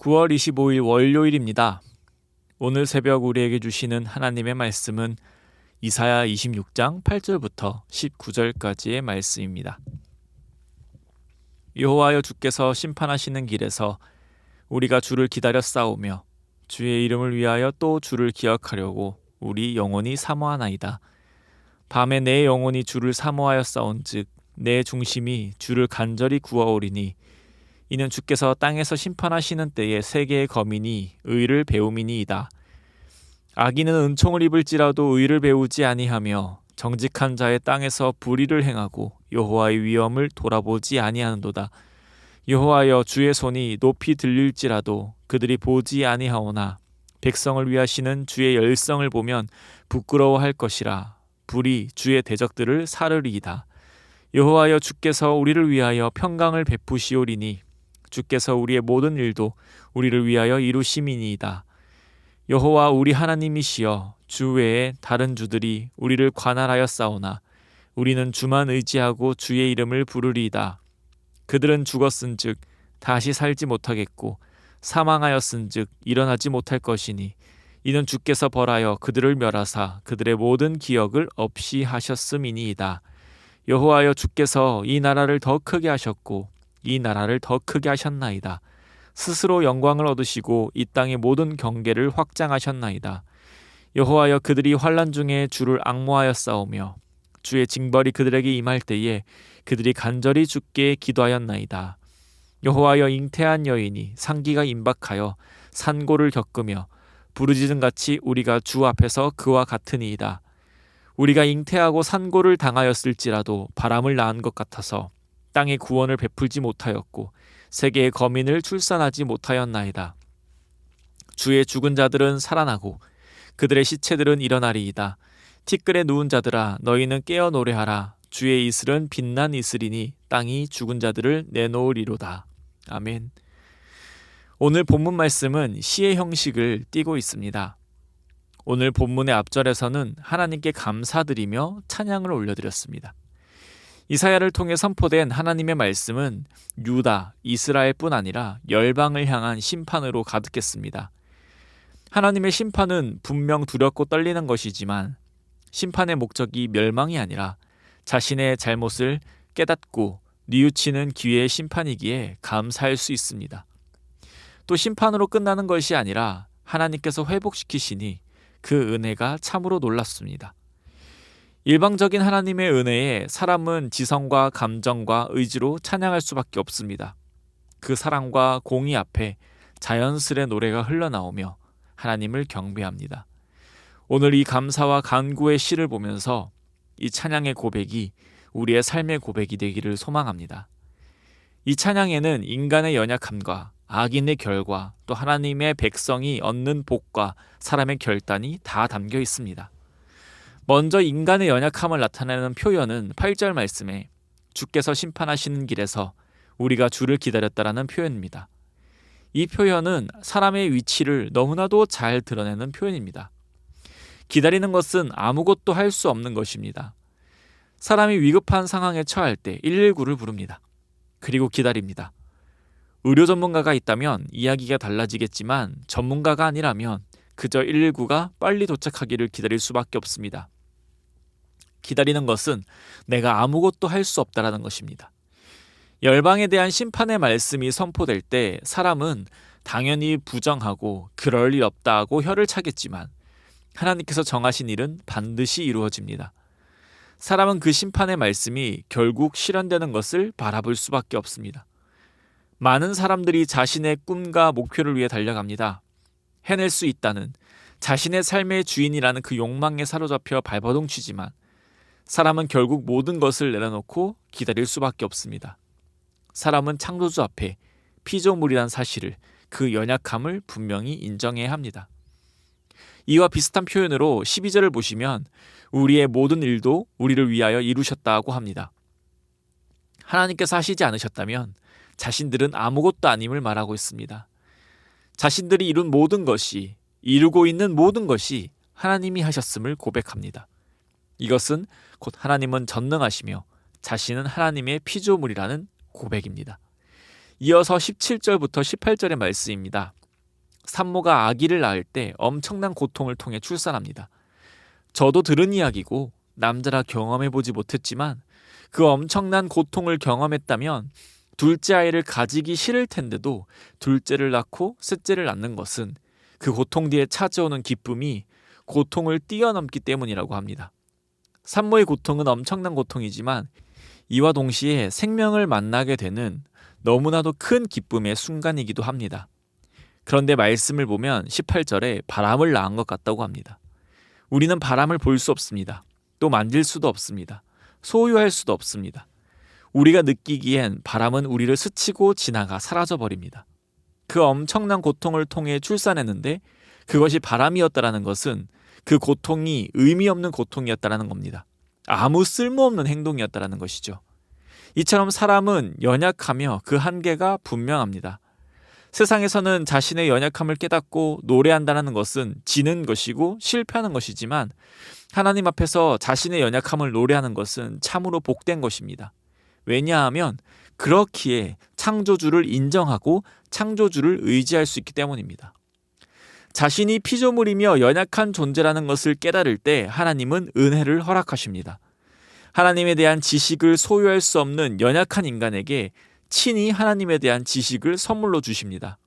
9월 25일 월요일입니다. 오늘 새벽 우리에게 주시는 하나님의 말씀은 이사야 26장 8절부터 19절까지의 말씀입니다. 여호와여, 주께서 심판하시는 길에서 우리가 주를 기다려 싸우며 주의 이름을 위하여 또 주를 기억하려고 우리 영혼이 사모하나이다. 밤에 내 영혼이 주를 사모하여 싸운즉 내 중심이 주를 간절히 구하오리니 이는 주께서 땅에서 심판하시는 때에 세계의 거민이 의를 배움이니이다. 악인은 은총을 입을지라도 의를 배우지 아니하며 정직한 자의 땅에서 불의를 행하고 여호와의 위엄을 돌아보지 아니하는도다. 여호와여, 주의 손이 높이 들릴지라도 그들이 보지 아니하오나 백성을 위하시는 주의 열성을 보면 부끄러워할 것이라. 불이 주의 대적들을 사르리이다. 여호와여, 주께서 우리를 위하여 평강을 베푸시오리니 주께서 우리의 모든 일도 우리를 위하여 이루심이니이다. 여호와 우리 하나님이시여, 주 외에 다른 주들이 우리를 관할하여 싸우나 우리는 주만 의지하고 주의 이름을 부르리이다. 그들은 죽었은즉 다시 살지 못하겠고 사망하였은즉 일어나지 못할 것이니 이는 주께서 벌하여 그들을 멸하사 그들의 모든 기억을 없이 하셨음이니이다. 여호와여, 주께서 이 나라를 더 크게 하셨고 이 나라를 더 크게 하셨나이다. 스스로 영광을 얻으시고 이 땅의 모든 경계를 확장하셨나이다. 여호와여, 그들이 환난 중에 주를 앙모하여 싸우며 주의 징벌이 그들에게 임할 때에 그들이 간절히 주께 기도하였나이다. 여호와여, 잉태한 여인이 상기가 임박하여 산고를 겪으며 부르짖음같이 우리가 주 앞에서 그와 같으니이다. 우리가 잉태하고 산고를 당하였을지라도 바람을 낳은 것 같아서 땅의 구원을 베풀지 못하였고 세계의 거민을 출산하지 못하였나이다. 주의 죽은 자들은 살아나고 그들의 시체들은 일어나리이다. 티끌에 누운 자들아, 너희는 깨어 노래하라. 주의 이슬은 빛난 이슬이니 땅이 죽은 자들을 내놓으리로다. 아멘. 오늘 본문 말씀은 시의 형식을 띠고 있습니다. 오늘 본문의 앞절에서는 하나님께 감사드리며 찬양을 올려드렸습니다. 이사야를 통해 선포된 하나님의 말씀은 유다, 이스라엘뿐 아니라 열방을 향한 심판으로 가득했습니다. 하나님의 심판은 분명 두렵고 떨리는 것이지만 심판의 목적이 멸망이 아니라 자신의 잘못을 깨닫고 뉘우치는 기회의 심판이기에 감사할 수 있습니다. 또 심판으로 끝나는 것이 아니라 하나님께서 회복시키시니 그 은혜가 참으로 놀랍습니다. 일방적인 하나님의 은혜에 사람은 지성과 감정과 의지로 찬양할 수밖에 없습니다. 그 사랑과 공의 앞에 자연스레 노래가 흘러나오며 하나님을 경배합니다. 오늘 이 감사와 간구의 시를 보면서 이 찬양의 고백이 우리의 삶의 고백이 되기를 소망합니다. 이 찬양에는 인간의 연약함과 악인의 결과, 또 하나님의 백성이 얻는 복과 사람의 결단이 다 담겨 있습니다. 먼저 인간의 연약함을 나타내는 표현은 8절 말씀에 주께서 심판하시는 길에서 우리가 주를 기다렸다라는 표현입니다. 이 표현은 사람의 위치를 너무나도 잘 드러내는 표현입니다. 기다리는 것은 아무것도 할 수 없는 것입니다. 사람이 위급한 상황에 처할 때 119를 부릅니다. 그리고 기다립니다. 의료 전문가가 있다면 이야기가 달라지겠지만 전문가가 아니라면 그저 119가 빨리 도착하기를 기다릴 수밖에 없습니다. 기다리는 것은 내가 아무것도 할 수 없다라는 것입니다. 열방에 대한 심판의 말씀이 선포될 때 사람은 당연히 부정하고 그럴 일 없다 하고 혀를 차겠지만 하나님께서 정하신 일은 반드시 이루어집니다. 사람은 그 심판의 말씀이 결국 실현되는 것을 바라볼 수밖에 없습니다. 많은 사람들이 자신의 꿈과 목표를 위해 달려갑니다. 해낼 수 있다는 자신의 삶의 주인이라는 그 욕망에 사로잡혀 발버둥치지만 사람은 결국 모든 것을 내려놓고 기다릴 수밖에 없습니다. 사람은 창조주 앞에 피조물이란 사실을, 그 연약함을 분명히 인정해야 합니다. 이와 비슷한 표현으로 12절을 보시면 우리의 모든 일도 우리를 위하여 이루셨다고 합니다. 하나님께서 하시지 않으셨다면 자신들은 아무것도 아님을 말하고 있습니다. 자신들이 이룬 모든 것이, 이루고 있는 모든 것이 하나님이 하셨음을 고백합니다. 이것은 곧 하나님은 전능하시며 자신은 하나님의 피조물이라는 고백입니다. 이어서 17절부터 18절의 말씀입니다. 산모가 아기를 낳을 때 엄청난 고통을 통해 출산합니다. 저도 들은 이야기고 남자라 경험해보지 못했지만 그 엄청난 고통을 경험했다면 둘째 아이를 가지기 싫을 텐데도 둘째를 낳고 셋째를 낳는 것은 그 고통 뒤에 찾아오는 기쁨이 고통을 뛰어넘기 때문이라고 합니다. 산모의 고통은 엄청난 고통이지만 이와 동시에 생명을 만나게 되는 너무나도 큰 기쁨의 순간이기도 합니다. 그런데 말씀을 보면 18절에 바람을 낳은 것 같다고 합니다. 우리는 바람을 볼 수 없습니다. 또 만질 수도 없습니다. 소유할 수도 없습니다. 우리가 느끼기엔 바람은 우리를 스치고 지나가 사라져버립니다. 그 엄청난 고통을 통해 출산했는데 그것이 바람이었다라는 것은 그 고통이 의미 없는 고통이었다라는 겁니다. 아무 쓸모없는 행동이었다라는 것이죠. 이처럼 사람은 연약하며 그 한계가 분명합니다. 세상에서는 자신의 연약함을 깨닫고 노래한다는 것은 지는 것이고 실패하는 것이지만 하나님 앞에서 자신의 연약함을 노래하는 것은 참으로 복된 것입니다. 왜냐하면 그렇기에 창조주를 인정하고 창조주를 의지할 수 있기 때문입니다. 자신이 피조물이며 연약한 존재라는 것을 깨달을 때 하나님은 은혜를 허락하십니다. 하나님에 대한 지식을 소유할 수 없는 연약한 인간에게 친히 하나님에 대한 지식을 선물로 주십니다.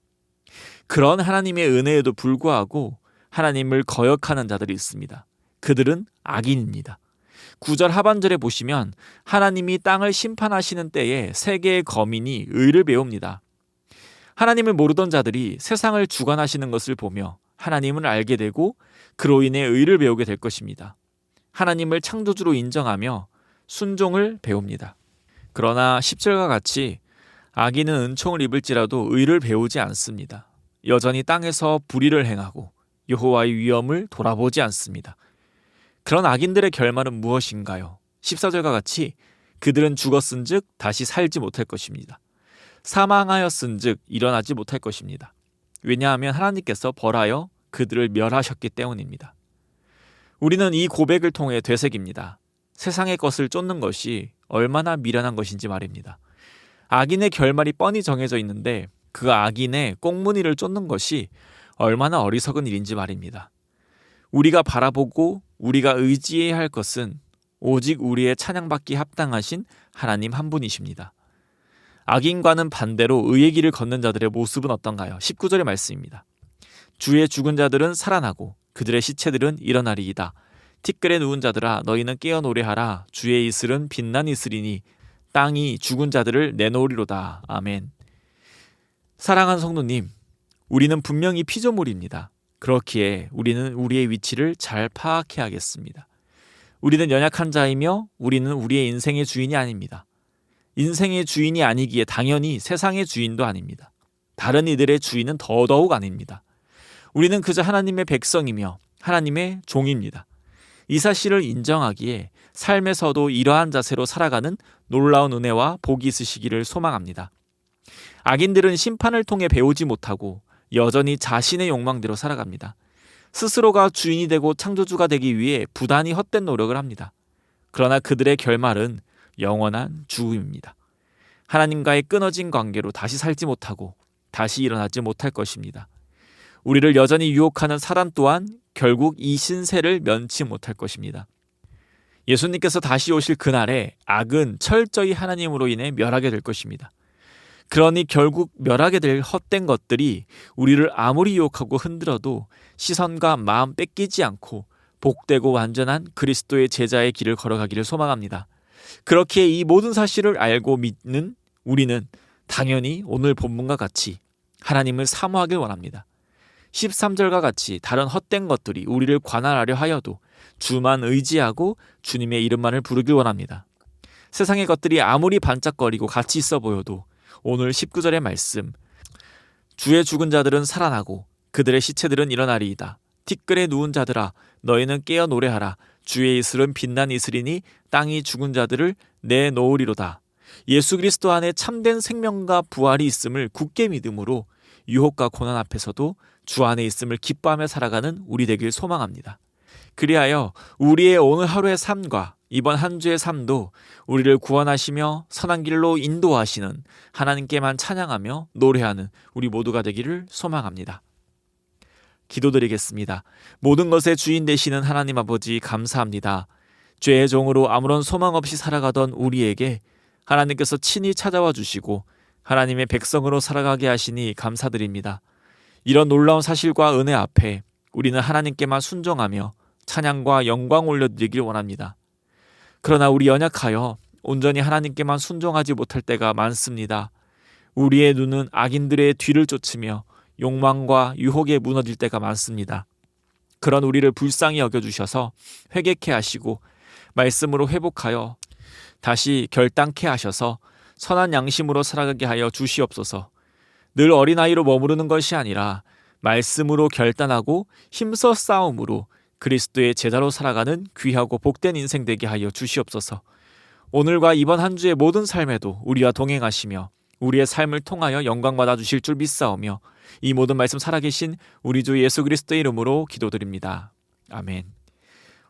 그런 하나님의 은혜에도 불구하고 하나님을 거역하는 자들이 있습니다. 그들은 악인입니다. 9절 하반절에 보시면 하나님이 땅을 심판하시는 때에 세계의 거민이 의를 배웁니다. 하나님을 모르던 자들이 세상을 주관하시는 것을 보며 하나님을 알게 되고 그로 인해 의를 배우게 될 것입니다. 하나님을 창조주로 인정하며 순종을 배웁니다. 그러나 10절과 같이 악인은 은총을 입을지라도 의를 배우지 않습니다. 여전히 땅에서 불의를 행하고 여호와의 위엄을 돌아보지 않습니다. 그런 악인들의 결말은 무엇인가요? 14절과 같이 그들은 죽었은즉 다시 살지 못할 것입니다. 사망하였은즉 일어나지 못할 것입니다. 왜냐하면 하나님께서 벌하여 그들을 멸하셨기 때문입니다. 우리는 이 고백을 통해 되새깁니다. 세상의 것을 쫓는 것이 얼마나 미련한 것인지 말입니다. 악인의 결말이 뻔히 정해져 있는데 그 악인의 꽁무니를 쫓는 것이 얼마나 어리석은 일인지 말입니다. 우리가 바라보고 우리가 의지해야 할 것은 오직 우리의 찬양받기 합당하신 하나님 한 분이십니다. 악인과는 반대로 의의 길을 걷는 자들의 모습은 어떤가요? 19절의 말씀입니다. 주의 죽은 자들은 살아나고 그들의 시체들은 일어나리이다. 티끌에 누운 자들아 너희는 깨어 노래하라. 주의 이슬은 빛난 이슬이니 땅이 죽은 자들을 내놓으리로다. 아멘. 사랑하는 성도님, 우리는 분명히 피조물입니다. 그렇기에 우리는 우리의 위치를 잘 파악해야겠습니다. 우리는 연약한 자이며 우리는 우리의 인생의 주인이 아닙니다. 인생의 주인이 아니기에 당연히 세상의 주인도 아닙니다. 다른 이들의 주인은 더더욱 아닙니다. 우리는 그저 하나님의 백성이며 하나님의 종입니다. 이 사실을 인정하기에 삶에서도 이러한 자세로 살아가는 놀라운 은혜와 복이 있으시기를 소망합니다. 악인들은 심판을 통해 배우지 못하고 여전히 자신의 욕망대로 살아갑니다. 스스로가 주인이 되고 창조주가 되기 위해 부단히 헛된 노력을 합니다. 그러나 그들의 결말은 영원한 죽음입니다. 하나님과의 끊어진 관계로 다시 살지 못하고 다시 일어나지 못할 것입니다. 우리를 여전히 유혹하는 사단 또한 결국 이 신세를 면치 못할 것입니다. 예수님께서 다시 오실 그날에 악은 철저히 하나님으로 인해 멸하게 될 것입니다. 그러니 결국 멸하게 될 헛된 것들이 우리를 아무리 유혹하고 흔들어도 시선과 마음 뺏기지 않고 복되고 완전한 그리스도의 제자의 길을 걸어가기를 소망합니다. 그렇기에 이 모든 사실을 알고 믿는 우리는 당연히 오늘 본문과 같이 하나님을 사모하길 원합니다. 13절과 같이 다른 헛된 것들이 우리를 관할하려 하여도 주만 의지하고 주님의 이름만을 부르길 원합니다. 세상의 것들이 아무리 반짝거리고 가치 있어 보여도 오늘 19절의 말씀, 주의 죽은 자들은 살아나고 그들의 시체들은 일어나리이다. 티끌에 누운 자들아 너희는 깨어 노래하라. 주의 이슬은 빛난 이슬이니 땅이 죽은 자들을 내놓으리로다. 예수 그리스도 안에 참된 생명과 부활이 있음을 굳게 믿음으로 유혹과 고난 앞에서도 주 안에 있음을 기뻐하며 살아가는 우리 되길 소망합니다. 그리하여 우리의 오늘 하루의 삶과 이번 한 주의 삶도 우리를 구원하시며 선한 길로 인도하시는 하나님께만 찬양하며 노래하는 우리 모두가 되기를 소망합니다. 기도드리겠습니다. 모든 것의 주인 되시는 하나님 아버지 감사합니다. 죄의 종으로 아무런 소망 없이 살아가던 우리에게 하나님께서 친히 찾아와 주시고 하나님의 백성으로 살아가게 하시니 감사드립니다. 이런 놀라운 사실과 은혜 앞에 우리는 하나님께만 순종하며 찬양과 영광 올려드리길 원합니다. 그러나 우리 연약하여 온전히 하나님께만 순종하지 못할 때가 많습니다. 우리의 눈은 악인들의 뒤를 쫓으며 욕망과 유혹에 무너질 때가 많습니다. 그런 우리를 불쌍히 여겨주셔서 회개케 하시고 말씀으로 회복하여 다시 결단케 하셔서 선한 양심으로 살아가게 하여 주시옵소서. 늘 어린아이로 머무르는 것이 아니라 말씀으로 결단하고 힘써 싸움으로 그리스도의 제자로 살아가는 귀하고 복된 인생 되게 하여 주시옵소서. 오늘과 이번 한 주의 모든 삶에도 우리와 동행하시며 우리의 삶을 통하여 영광 받아 주실 줄 믿사오며 이 모든 말씀 살아계신 우리 주 예수 그리스도의 이름으로 기도드립니다. 아멘.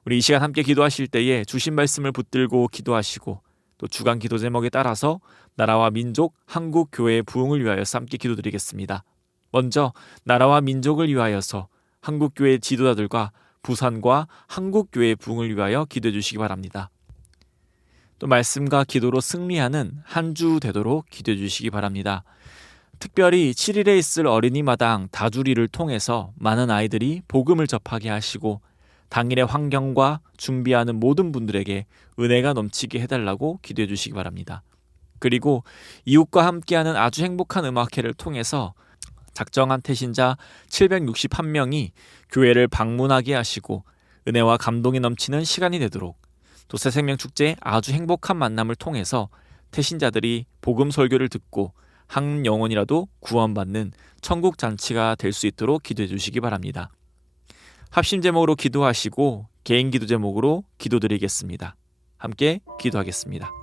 우리 이 시간 함께 기도하실 때에 주신 말씀을 붙들고 기도하시고 또 주간 기도 제목에 따라서 나라와 민족, 한국 교회의 부흥을 위하여서 함께 기도드리겠습니다. 먼저 나라와 민족을 위하여서 한국 교회 지도자들과 부산과 한국 교회의 부흥을 위하여 기도해 주시기 바랍니다. 또 말씀과 기도로 승리하는 한 주 되도록 기도해 주시기 바랍니다. 특별히 7일에 있을 어린이 마당 다주리를 통해서 많은 아이들이 복음을 접하게 하시고 당일의 환경과 준비하는 모든 분들에게 은혜가 넘치게 해달라고 기도해 주시기 바랍니다. 그리고 이웃과 함께하는 아주 행복한 음악회를 통해서 작정한 태신자 761명이 교회를 방문하게 하시고 은혜와 감동이 넘치는 시간이 되도록 또 새생명축제의 아주 행복한 만남을 통해서 태신자들이 복음 설교를 듣고 한 영혼이라도 구원받는 천국 잔치가 될 수 있도록 기도해 주시기 바랍니다. 합심 제목으로 기도하시고 개인 기도 제목으로 기도드리겠습니다. 함께 기도하겠습니다.